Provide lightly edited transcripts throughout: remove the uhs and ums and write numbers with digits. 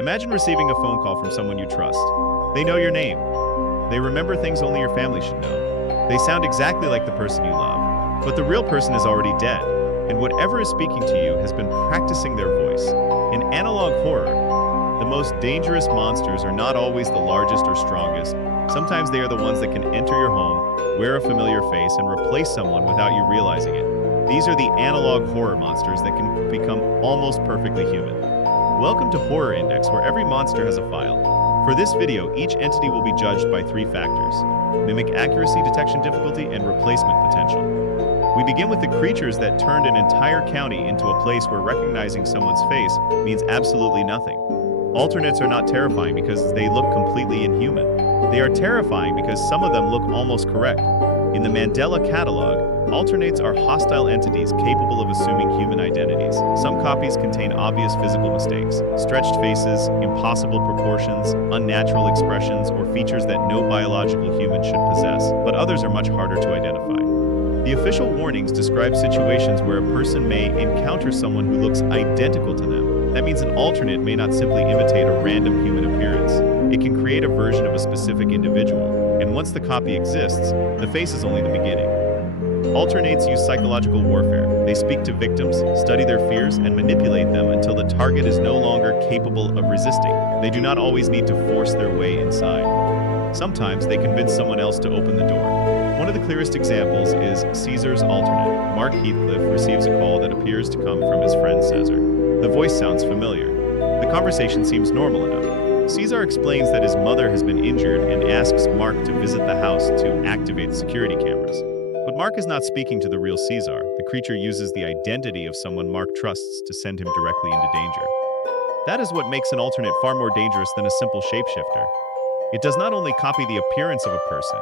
Imagine receiving a phone call from someone you trust. They know your name. They remember things only your family should know. They sound exactly like the person you love, but the real person is already dead, and whatever is speaking to you has been practicing their voice. In analog horror, the most dangerous monsters are not always the largest or strongest. Sometimes they are the ones that can enter your home, wear a familiar face, and replace someone without you realizing it. These are the analog horror monsters that can become almost perfectly human. Welcome to Horror Index, where every monster has a file. For this video, each entity will be judged by 3 factors: mimic accuracy, detection difficulty, and replacement potential. We begin with the creatures that turned an entire county into a place where recognizing someone's face means absolutely nothing. Alternates are not terrifying because they look completely inhuman. They are terrifying because some of them look almost correct. In the Mandela Catalogue, alternates are hostile entities capable of assuming human identities. Some copies contain obvious physical mistakes, stretched faces, impossible proportions, unnatural expressions, or features that no biological human should possess, but others are much harder to identify. The official warnings describe situations where a person may encounter someone who looks identical to them. That means an alternate may not simply imitate a random human appearance. It can create a version of a specific individual, and once the copy exists, the face is only the beginning. Alternates use psychological warfare. They speak to victims, study their fears, and manipulate them until the target is no longer capable of resisting. They do not always need to force their way inside. Sometimes they convince someone else to open the door. One of the clearest examples is Caesar's alternate. Mark Heathcliff receives a call that appears to come from his friend Caesar. The voice sounds familiar. The conversation seems normal enough. Caesar explains that his mother has been injured and asks Mark to visit the house to activate the security cameras. But Mark is not speaking to the real Caesar. The creature uses the identity of someone Mark trusts to send him directly into danger. That is what makes an alternate far more dangerous than a simple shapeshifter. It does not only copy the appearance of a person,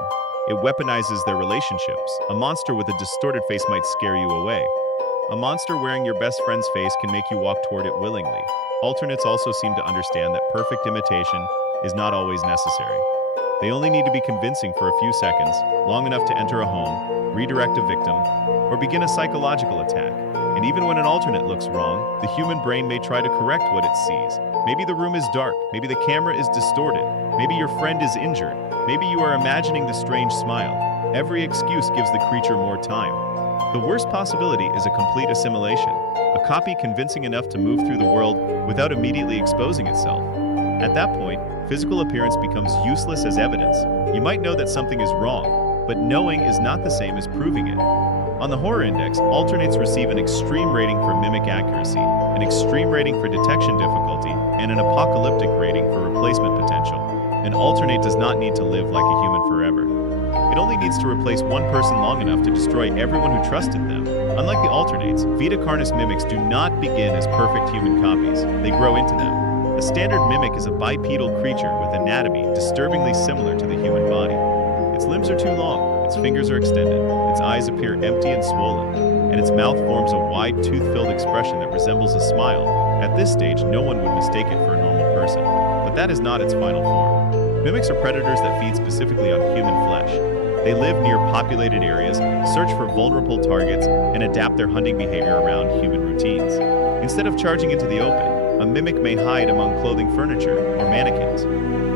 it weaponizes their relationships. A monster with a distorted face might scare you away. A monster wearing your best friend's face can make you walk toward it willingly. Alternates also seem to understand that perfect imitation is not always necessary. They only need to be convincing for a few seconds, long enough to enter a home, redirect a victim, or begin a psychological attack. And even when an alternate looks wrong, the human brain may try to correct what it sees. Maybe the room is dark, maybe the camera is distorted, maybe your friend is injured, maybe you are imagining the strange smile. Every excuse gives the creature more time. The worst possibility is a complete assimilation, a copy convincing enough to move through the world without immediately exposing itself. At that point, physical appearance becomes useless as evidence. You might know that something is wrong, but knowing is not the same as proving it. On the Horror Index, alternates receive an extreme rating for mimic accuracy, an extreme rating for detection difficulty, and an apocalyptic rating for replacement potential. An alternate does not need to live like a human forever. It only needs to replace one person long enough to destroy everyone who trusted them. Unlike the alternates, Vita Carnis mimics do not begin as perfect human copies. They grow into them. A standard mimic is a bipedal creature with anatomy disturbingly similar to the human body. Its limbs are too long, its fingers are extended, its eyes appear empty and swollen, and its mouth forms a wide tooth-filled expression that resembles a smile. At this stage, no one would mistake it for a normal person. But that is not its final form. Mimics are predators that feed specifically on human flesh. They live near populated areas, search for vulnerable targets, and adapt their hunting behavior around human routines. Instead of charging into the open, a mimic may hide among clothing furniture or mannequins.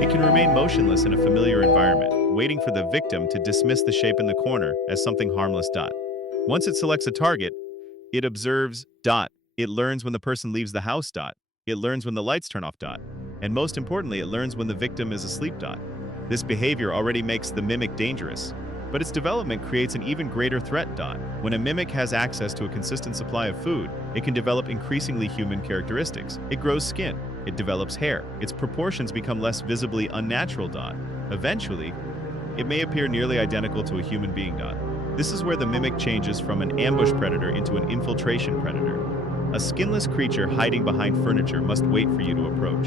It can remain motionless in a familiar environment, waiting for the victim to dismiss the shape in the corner as something harmless. Once it selects a target, it observes. It learns when the person leaves the house. It learns when the lights turn off. And most importantly, it learns when the victim is asleep. This behavior already makes the mimic dangerous, but its development creates an even greater threat. When a mimic has access to a consistent supply of food, it can develop increasingly human characteristics. It grows skin, it develops hair, its proportions become less visibly unnatural. Eventually, it may appear nearly identical to a human being. This is where the mimic changes from an ambush predator into an infiltration predator. A skinless creature hiding behind furniture must wait for you to approach.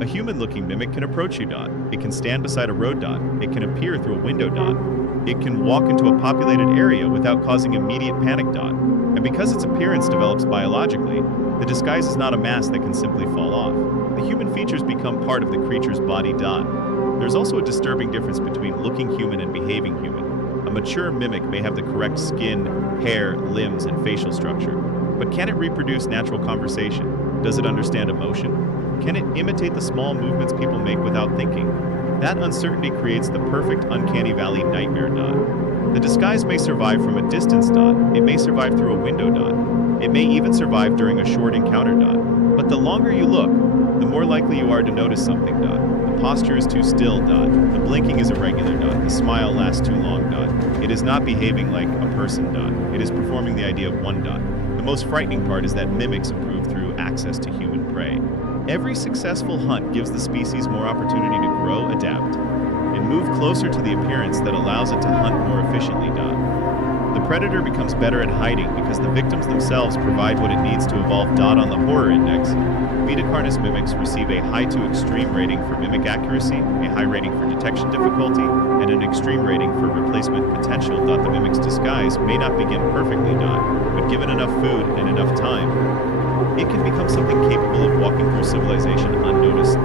A human-looking mimic can approach you. It can stand beside a road. It can appear through a window. It can walk into a populated area without causing immediate panic. And because its appearance develops biologically, the disguise is not a mask that can simply fall off. The human features become part of the creature's body. There's also a disturbing difference between looking human and behaving human. A mature mimic may have the correct skin, hair, limbs, and facial structure. But can it reproduce natural conversation? Does it understand emotion? Can it imitate the small movements people make without thinking? That uncertainty creates the perfect uncanny valley nightmare. The disguise may survive from a distance. It may survive through a window. It may even survive during a short encounter. But the longer you look, the more likely you are to notice something. The posture is too still. The blinking is irregular. The smile lasts too long. It is not behaving like a person. It is performing the idea of one. The most frightening part is that mimics improve through access to human prey. Every successful hunt gives the species more opportunity to grow, adapt, and move closer to the appearance that allows it to hunt more efficiently. The predator becomes better at hiding because the victims themselves provide what it needs to evolve. On the horror index, Vita Carnis mimics receive a high to extreme rating for mimic accuracy, a high rating for detection difficulty, and an extreme rating for replacement potential. The mimic's disguise may not begin perfectly. But given enough food and enough time, it can become something capable of walking through civilization unnoticed.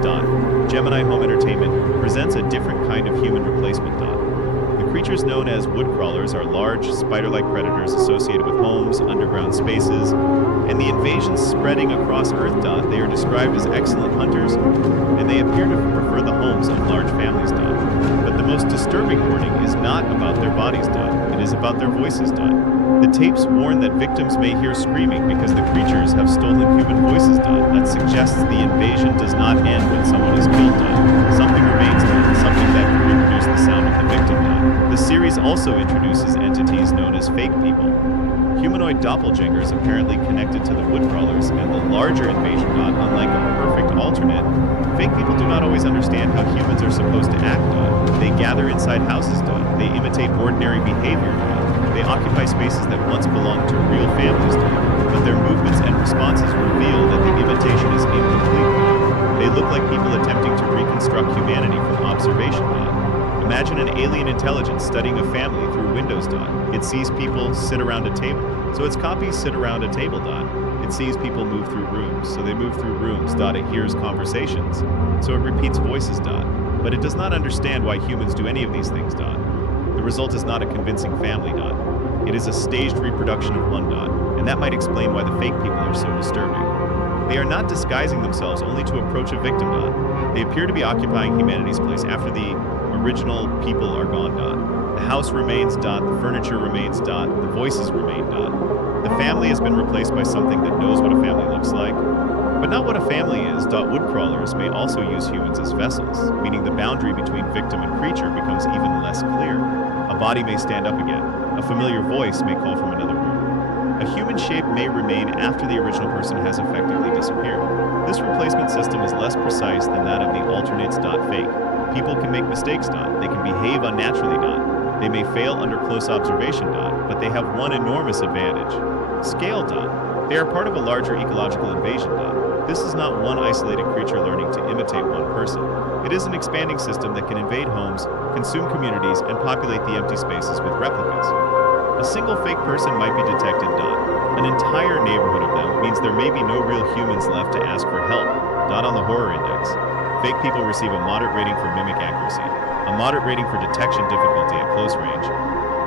Gemini Home Entertainment presents a different kind of human replacement. The creatures known as Woodcrawlers are large, spider-like predators associated with homes, underground spaces, and the invasions spreading across Earth. They are described as excellent hunters, and they appear to prefer the homes of large families. But the most disturbing warning is not about their bodies. It is about their voices. The tapes warn that victims may hear screaming because the creatures have stolen human voices. That suggests the invasion does not end when someone is killed. Something remains. Something that can reproduce the sound of the victim. The series also introduces entities known as fake people. Humanoid doppelgängers apparently connected to the Woodcrawlers and the larger invasion. Unlike a perfect alternate, fake people do not always understand how humans are supposed to act. They gather inside houses. They imitate ordinary behavior. They occupy spaces that once belonged to real families. But their movements and responses reveal that the imitation is incomplete. They look like people attempting to reconstruct humanity from observation. Imagine an alien intelligence studying a family through windows. It sees people sit around a table, so its copies sit around a table. It sees people move through rooms, so they move through rooms. It hears conversations, so it repeats voices. But it does not understand why humans do any of these things. The result is not a convincing family. It is a staged reproduction of one. And that might explain why the fake people are so disturbing. They are not disguising themselves only to approach a victim. They appear to be occupying humanity's place after the original people are gone. The house remains. The furniture remains. The voices remain. The family has been replaced by something that knows what a family looks like, but not what a family is. Woodcrawlers may also use humans as vessels, meaning the boundary between victim and creature becomes even less clear. A body may stand up again. A familiar voice may call from another room. A human shape may remain after the original person has effectively disappeared. This replacement system is less precise than that of the alternates. Fake people can make mistakes. They can behave unnaturally. They may fail under close observation. But they have one enormous advantage: scale. They are part of a larger ecological invasion. This is not one isolated creature learning to imitate one person. It is an expanding system that can invade homes, consume communities, and populate the empty spaces with replicas. A single fake person might be detected. An entire neighborhood of them means there may be no real humans left to ask for help. On the horror index, fake people receive a moderate rating for mimic accuracy, a moderate rating for detection difficulty at close range,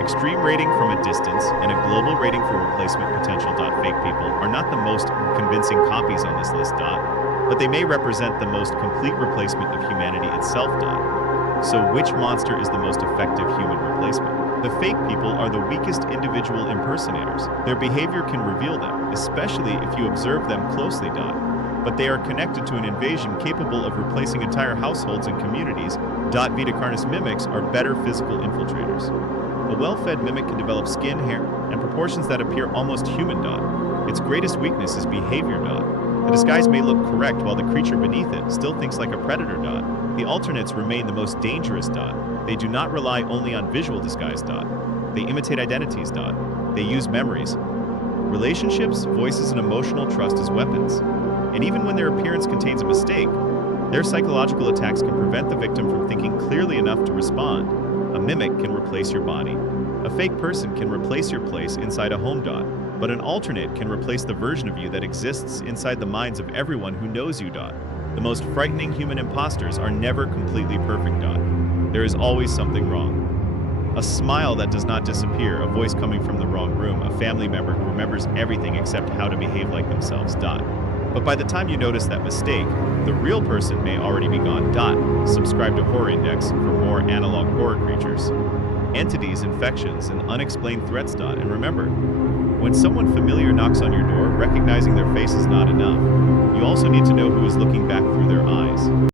extreme rating from a distance, and a global rating for replacement potential. Fake people are not the most convincing copies on this list. But they may represent the most complete replacement of humanity itself. So which monster is the most effective human replacement? The fake people are the weakest individual impersonators. Their behavior can reveal them, especially if you observe them closely. But they are connected to an invasion capable of replacing entire households and communities. Vita Carnis mimics are better physical infiltrators. A well-fed mimic can develop skin, hair, and proportions that appear almost human. Its greatest weakness is behavior. The disguise may look correct while the creature beneath it still thinks like a predator. The alternates remain the most dangerous. They do not rely only on visual disguise. They imitate identities. They use memories, relationships, voices, and emotional trust as weapons. And even when their appearance contains a mistake, their psychological attacks can prevent the victim from thinking clearly enough to respond. A mimic can replace your body. A fake person can replace your place inside a home. But an alternate can replace the version of you that exists inside the minds of everyone who knows you. The most frightening human imposters are never completely perfect. There is always something wrong. A smile that does not disappear, a voice coming from the wrong room, a family member who remembers everything except how to behave like themselves. But by the time you notice that mistake, the real person may already be gone. Subscribe to Horror Index for more analog horror creatures, entities, infections, and unexplained threats. And remember, when someone familiar knocks on your door, recognizing their face is not enough. You also need to know who is looking back through their eyes.